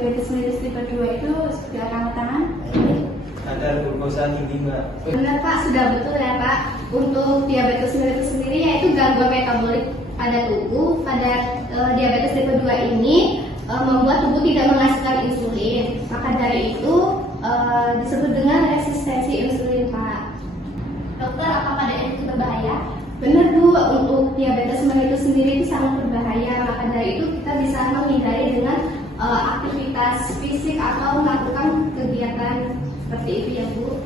diabetes mellitus tipe 2 itu seperti apa tangan? Kadar glukosa tinggi, Mbak. Benar Pak, sudah betul ya Pak. Untuk diabetes mellitus sendiri yaitu gangguan metabolik pada tubuh. Pada diabetes tipe 2 ini membuat tubuh tidak menghasilkan insulin. Maka dari itu disebut dengan resistensi insulin Pak. Dokter, apa pada itu berbahaya? Benar Bu, untuk diabetes mellitus sendiri itu sangat berbahaya. Maka dari itu kita bisa menghindari dengan aktivitas fisik atau melakukan kegiatan seperti itu ya Bu.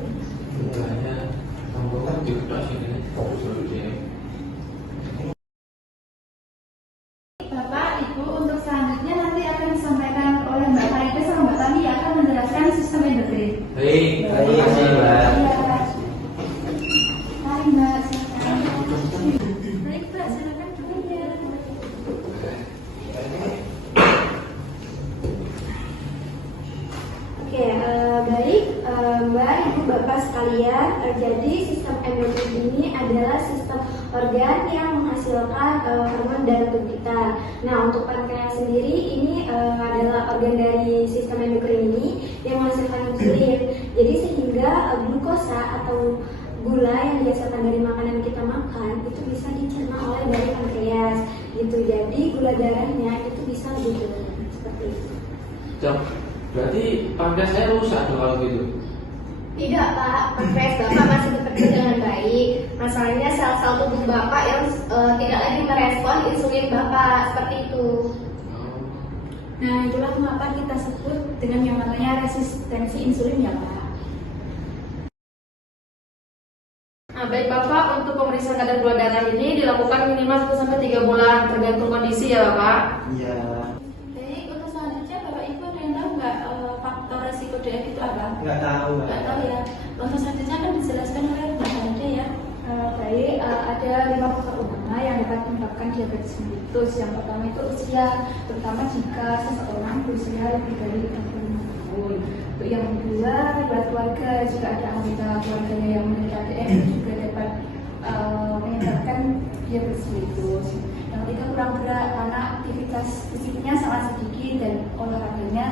Bapak, Ibu, untuk selanjutnya nanti akan disampaikan oleh Mbak Farida sama Mbak Tami yang akan menjelaskan sistem endokrin. Baik, Mbak. Mari Mbak, silakan. Baik Mbak, silakan ya. Oke, baik Mbak, Ibu, Bapak sekalian. Jadi sistem endokrin ini adalah sistem organ yang menghasilkan hormon dalam tubuh kita. Nah, untuk pankreas sendiri ini adalah organ dari sistem endokrin ini yang menghasilkan insulin. Jadi sehingga glukosa atau gula yang dihasilkan dari makanan kita makan itu bisa dicerna oleh dari pankreas gitu. Jadi gula darahnya itu bisa lebih turun seperti itu. Cok, berarti pankreas saya rusak dong kalau gitu? Tidak Pak, pankreas Bapak masih bekerja dengan baik. Masalahnya sel-sel tubuh Bapak yang tidak lagi merespon insulin Bapak seperti itu. Nah, itulah mengapa kita sebut dengan yang namanya resistensi insulin ya Pak. Nah, baik Bapak, untuk pemeriksaan kadar gula darah ini dilakukan minimal 1-3 bulan tergantung kondisi ya Bapak. Iya. Baik, untuk selanjutnya Bapak Ibu ada yang tahu nggak faktor resiko DF itu apa? Nggak tahu, Mbak. Nggak tahu ya. Untuk selanjutnya akan dijelaskan oleh Mbak Farida ya. Baik, ada 5 faktor utama yang dapat menyebabkan diabetes mellitus. Yang pertama itu usia, terutama jika seseorang berusia lebih dari 65 tahun. Untuk yang kedua, riwayat keluarga, jika ada anggota keluarganya yang menderita DF juga dapat menyebabkan diabetes mellitus. Yang ketiga, kurang gerak karena aktivitas fisiknya sangat sedikit dan olahraganya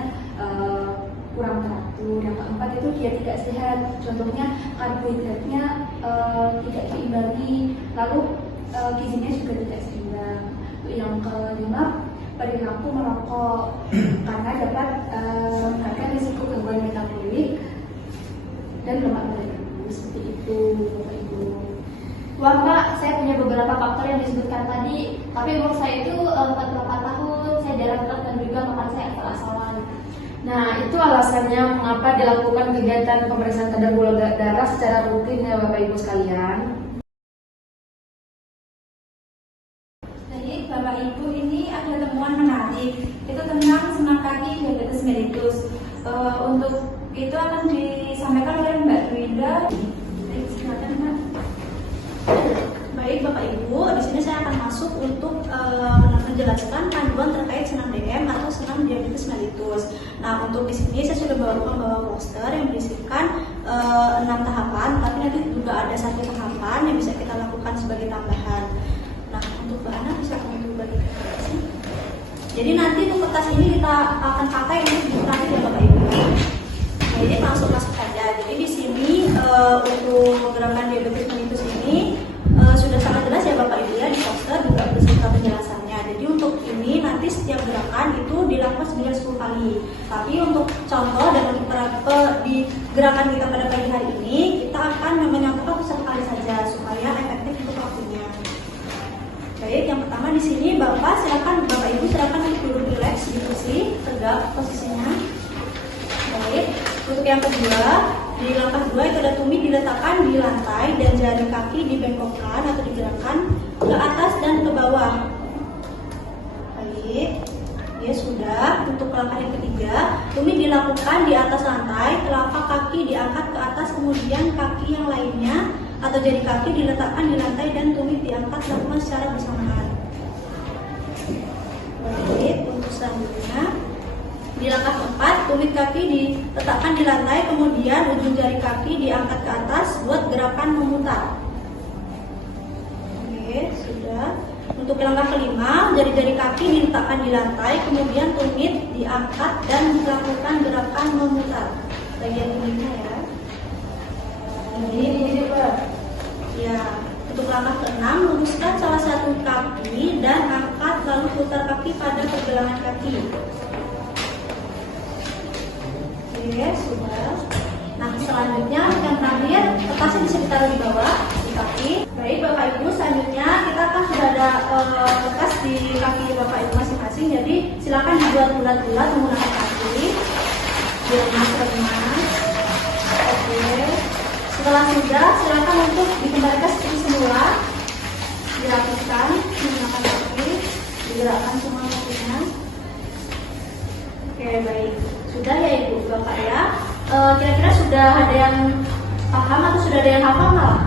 kurang teratur. Yang keempat itu dia tidak sehat, contohnya karbohidratnya tidak diimbangi, lalu gizinya juga tidak seimbang. Yang kelima, perilaku merokok karena dapat meningkatkan risiko gangguan metabolik dan lemak pada tubuh. Seperti itu Bapak Ibu. Wah Mbak, saya punya beberapa faktor yang disebutkan tadi, tapi umur saya itu 48 tahun, saya jarang gerak dan juga makan saya asal-asalan. Nah, itu alasannya mengapa dilakukan kegiatan pemeriksaan kadar gula darah secara rutin ya Bapak Ibu sekalian. Jadi Bapak Ibu, ini ada temuan menarik, itu tentang senam kaki diabetes mellitus. Untuk itu akan disampaikan oleh Mbak Dwinda. Baik, silakan Mbak. Baik Bapak Ibu, di sini saya akan masuk untuk menjelaskan panduan terkait senam DM atau senam diabetes mellitus. Nah, untuk di sini saya sudah membawa poster yang berisikan 6 tahapan, tapi nanti juga ada 1 tahapan yang bisa kita lakukan sebagai tambahan. Nah, untuk Mbak Ana bisa untuk bagi kertas. Jadi nanti untuk kertas ini kita akan pakai untuk dikutasi ya Bapak Ibu. Nah, ini langsung masuk saja. Jadi di sini untuk gerakan diabetes mellitus ini sudah sangat jelas ya Bapak Ibu ya, di poster juga beserta penjelasannya. Jadi untuk ini nanti setiap gerakan itu dilakukan sebanyak 10 kali. Tapi untuk contoh dan untuk di gerakan kita pada pagi hari ini, kita akan menyatukan 1 kali saja supaya efektif untuk waktunya. Baik, yang pertama di sini Bapak Ibu silakan duduk rileks di kursi, tegak posisinya. Baik, untuk yang kedua, di langkah 2 itu ada tumit diletakkan di lantai dan jari kaki dibengkokkan atau digerakkan ke atas dan ke bawah. Baik, ya sudah. Untuk langkah yang ketiga, tumit dilakukan di atas lantai, telapak kaki diangkat ke atas, kemudian kaki yang lainnya atau jari kaki diletakkan di lantai dan tumit diangkat lakukan secara bersamaan. Baik, untuk selanjutnya di langkah 4, tumit kaki diletakkan di lantai, kemudian ujung jari kaki diangkat ke atas buat gerakan memutar. Oke, sudah. Untuk yang langkah kelima, jari-jari kaki diletakkan di lantai, kemudian tumit diangkat dan dilakukan gerakan memutar. Bagian tumitnya ya. Ini Pak. Ya. Untuk langkah keenam, luruskan salah satu kaki dan angkat lalu putar kaki pada pergelangan kaki. Oke, sudah. Nah, selanjutnya yang terakhir, kertasnya bisa ditaruh di bawah di kaki. Baik, Bapak Ibu, selanjutnya kita kan sudah ada kertas di kaki Bapak Ibu masing-masing. Jadi silakan dibuat bulat-bulat menggunakan kaki. Biar mas. Oke. Setelah sudah, silakan untuk dikembalikan seperti semula. Dilakukan menggunakan kaki, digerakkan semua kakinya. Oke, baik. Sudah ya Ibu, Bapak ya. Kira-kira sudah ada yang paham atau sudah ada yang hafal malah?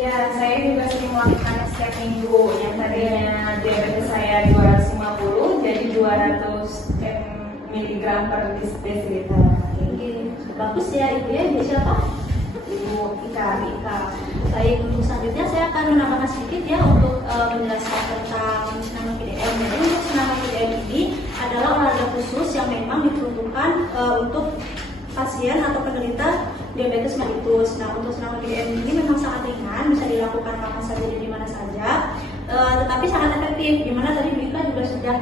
Ya, saya juga sering melakukan setiap minggu. Yang tadinya diabetes saya 250 jadi 200 mg per desiliter. Oke, bagus ya Ibu ya. Ibu siapa? Ibu Ika. Baik, untuk selanjutnya saya akan menambahkan sedikit ya untuk menjelaskan tentang senam PDM. Jadi untuk senam PDM ini adalah olahraga khusus yang memang diperuntukkan untuk pasien atau penderita diabetes mellitus. Nah, untuk senam PDM ini memang sangat ringan, bisa dilakukan kapan saja dan di mana saja, tetapi sangat efektif. Dimana tadi Bika juga sudah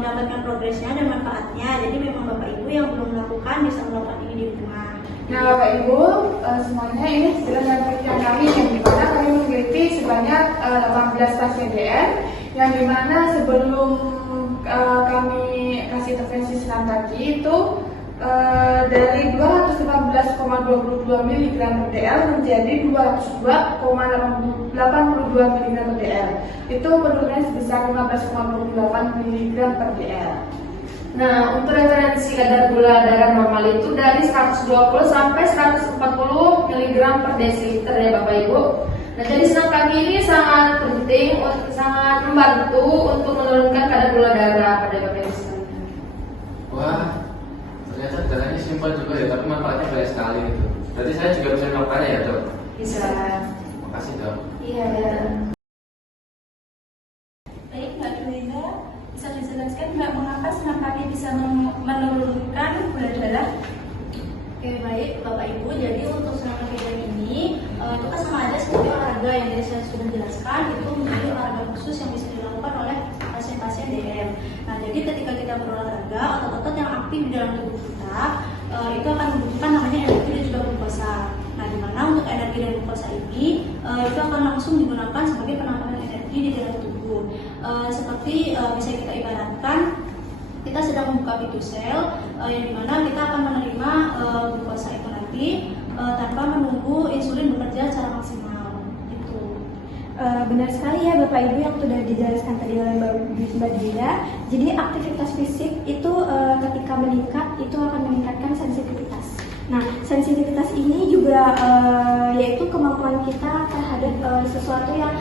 mendapatkan progresnya dan manfaatnya. Jadi memang Bapak Ibu yang belum melakukan bisa melakukan ini di rumah. Nah, Bapak Ibu, semuanya ini berdasarkan penelitian kami yang dimana kami meneliti sebanyak 18 tes PDM yang dimana sebelum kami kasih intervensi senam kaki itu dari 215,22 mg per dl menjadi 202,82 mg per dl. Itu penurunannya sebesar 15,28 mg per dl. Nah, untuk referensi kadar gula darah normal itu dari 120 sampai 140 mg per desiliter ya Bapak Ibu. Nah, jadi senam kaki ini sangat penting, sangat membantu untuk menurunkan kadar gula darah pada Bapak Ibu sekalian. Wah, ternyata caranya simpel juga ya, tapi manfaatnya banyak sekali itu. Berarti saya juga bisa melakukannya ya Dok? Bisa. Makasih Dok. Iya. Baik, Mbak Duwina, bisa dijelaskan Mbak mengapa senam kaki bisa menurunkan gula darah? Oke, baik Bapak Ibu. Jadi untuk senam kaki ini itu kan sama aja seperti olahraga yang tadi saya sudah jelaskan, itu menjadi olahraga khusus yang bisa dilakukan oleh pasien-pasien DM. Nah, jadi ketika kita berolahraga, otot-otot yang aktif di dalam tubuh kita itu akan membutuhkan namanya energi dan juga glukosa. Nah, di mana untuk energi dan glukosa ini itu akan langsung digunakan sebagai penambahan energi di dalam tubuh. Seperti bisa kita ibaratkan kita sedang membuka pintu sel yang dimana kita akan menerima glukosa itu nanti tanpa menunggu insulin bekerja secara maksimal. Itu benar sekali ya Bapak Ibu yang sudah dijelaskan tadi oleh Mbak Dinda. Jadi aktivitas fisik itu ketika meningkat itu akan meningkatkan sensitivitas. Nah, sensitivitas ini juga yaitu kemampuan kita terhadap sesuatu yang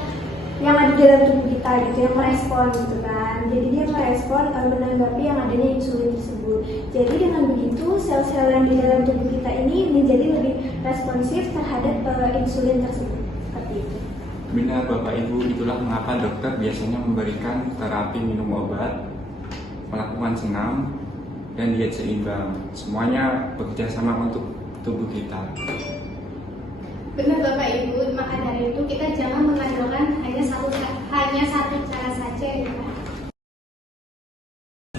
ada di dalam tubuh kita gitu, yang merespon gitu kan. Jadi dia merespon menanggapi yang adanya insulin tersebut. Jadi dengan begitu sel-sel yang di dalam tubuh kita ini menjadi lebih responsif terhadap insulin tersebut. Seperti itu. Benar Bapak Ibu, itulah mengapa dokter biasanya memberikan terapi minum obat, melakukan senam, dan diet seimbang. Semuanya bekerja sama untuk tubuh kita. Benar Bapak Ibu, maka dari itu kita jangan mengandalkan hanya satu cara saja ya.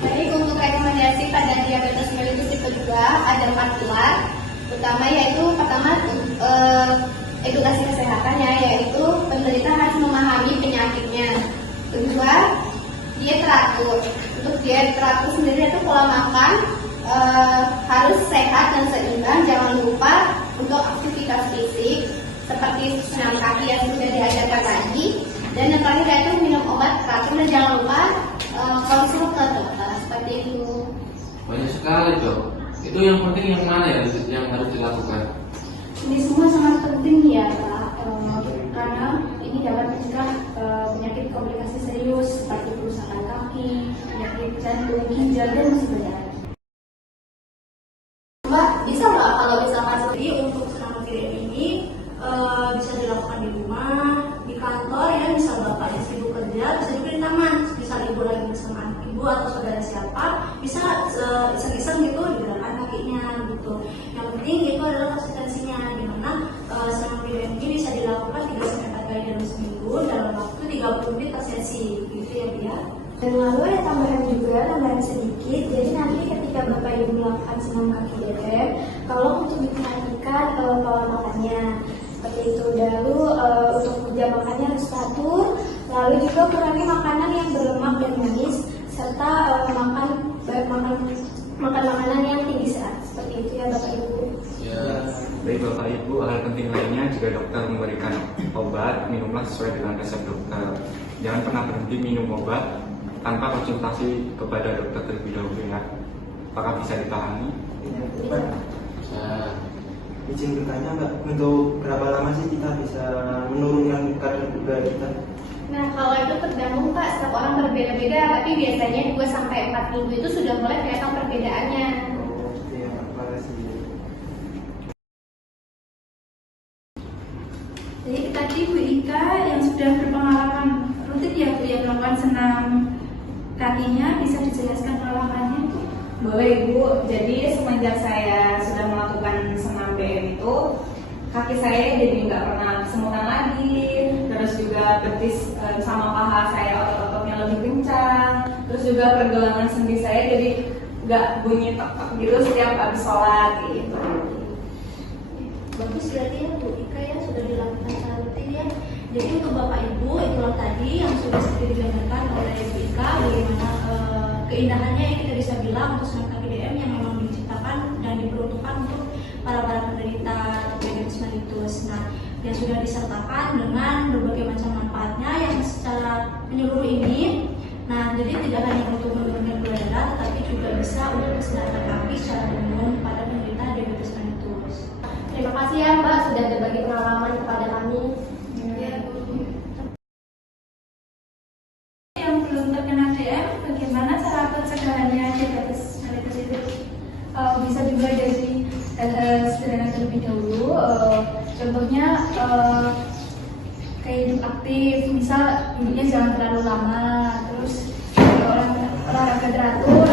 Baik, untuk rekomendasi pada diabetes mellitus tipe 2 ada 4 pilar utama, yaitu pertama edukasi kesehatan ya, yaitu penderita harus memahami penyakitnya. Kedua, diet teratur. Untuk diet teratur sendiri itu pola makan harus sehat dan seimbang, jangan lupa untuk aktivitas fisik seperti senam kaki yang sudah diajarkan tadi, dan yang terakhir yaitu minum obat teratur dan jangan lupa konsul ke dokter. Seperti itu. Banyak sekali Dok. Itu yang penting yang mana ya yang harus dilakukan? Ini semua sangat penting ya Pak, karena ini dapat mencegah penyakit komplikasi serius seperti kerusakan kaki, penyakit jantung, ginjal, dan masih banyak. Mbak, bisa nggak kalau misalkan sendiri untuk senam PDM ini bisa dilakukan di rumah, di kantor ya, misal Bapak yang sibuk kerja lebih per sesi, gitu ya Bu ya. Dan lalu ada tambahan sedikit. Jadi nanti ketika Bapak Ibu melakukan senam kaki DM, kalau untuk diperhatikan pola makannya seperti itu. Lalu untuk jam makannya harus teratur. Lalu juga kurangi makanan yang berlemak dan manis, serta makan makanan yang tinggi serat. Seperti itu ya Bapak Ibu. Ya. Baik Bapak Ibu, hal penting lainnya jika dokter memberikan obat, minumlah sesuai dengan resep dokter. Jangan pernah berhenti minum obat tanpa konsultasi kepada dokter terlebih dahulu ya. Apakah bisa dipahami? Pak, Nah, izin bertanya Mbak, untuk berapa lama sih kita bisa menurunkan kadar gula kita? Nah, kalau itu tergantung Pak, setiap orang berbeda-beda, tapi biasanya 2 sampai 4 minggu itu sudah mulai kelihatan perbedaannya. Oh, iya, makasih. Jadi tadi Bu Ika yang sudah berpengalaman rutin ya Bu yang melakukan senam kakinya, bisa dijelaskan pengalamannya Bu? Boleh Bu, jadi semenjak saya sudah melakukan senam BM itu, kaki saya jadi nggak pernah kesemutan lagi, terus juga betis sama paha saya otot-ototnya lebih kencang, terus juga pergelangan sendi saya jadi nggak bunyi tek-tek gitu setiap habis sholat gitu. Bagus berarti ya Bu Ika ya sudah dilakukan secara rutin ya. Jadi untuk Bapak Ibu itulah tadi yang sudah sedikit digambarkan oleh Bu Ika bagaimana keindahannya yang kita bisa bilang untuk senam kaki DM yang memang diciptakan dan diperuntukkan untuk para penderita diabetes mellitus. Nah, yang sudah disertakan dengan berbagai macam manfaatnya yang secara menyeluruh ini. Nah, jadi tidak hanya untuk menurunkan gula darah, tetapi juga bisa untuk kesehatan kaki secara umum pada penderita diabetes mellitus. Terima kasih ya Mbak sudah berbagi pengalaman kepada kami. Ya, Bu. Yang belum terkena DM, bagaimana cara pencegahannya diabetes mellitus itu? Bisa dimulai dari sederhana terlebih dahulu. Contohnya kayak hidup aktif, misal hidupnya jangan terlalu lama, terus olahraga teratur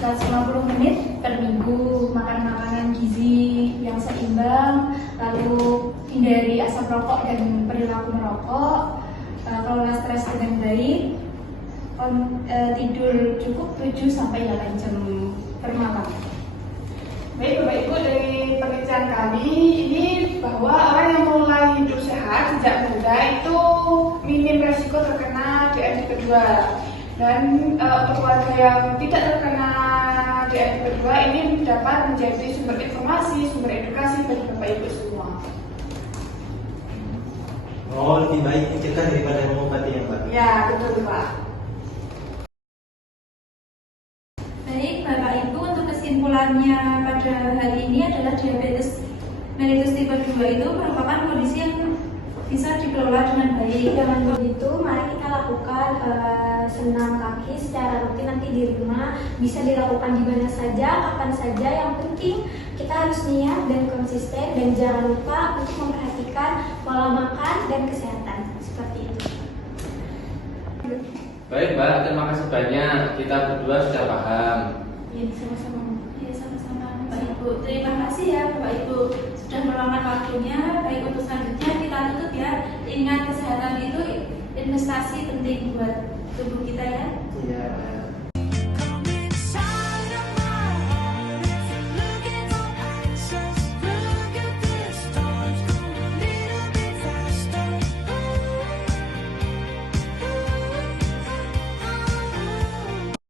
150 menit per minggu, makan makanan gizi yang seimbang, lalu hindari asap rokok dan perilaku merokok, kelola stres dengan baik, tidur cukup 7 sampai 8 jam per malam. Baik Bapak Ibu, dari penelitian kami ini bahwa orang yang mulai hidup sehat sejak muda itu minim resiko terkena DM kedua. Dan untuk warga yang tidak terkena DM kedua ini dapat menjadi sumber informasi, sumber edukasi bagi Bapak Ibu semua. Oh, lebih baik mencegah daripada mengobati ya Mbak? Ya, betul Pak. Baik, Bapak Ibu, untuk kesimpulannya pada hari ini adalah diabetes mellitus tipe 2 itu merupakan kondisi yang bisa dikelola dengan baik. Dengan begitu, mari kita lakukan senam kaki secara rutin nanti di rumah. Bisa dilakukan di mana saja, kapan saja. Yang penting kita harus niat dan konsisten dan jangan lupa untuk memperhatikan pola makan dan kesehatan. Seperti itu. baik Mbak, terima kasih banyak. Kita berdua sudah paham. Ya, sama-sama. Ya, sama-sama Bapak Ibu. Terima kasih ya Bapak Ibu sudah meluangkan waktunya. Baik, untuk selanjutnya kita tutup ya. Ingat, kesehatan itu investasi penting buat tubuh kita ya. Iya.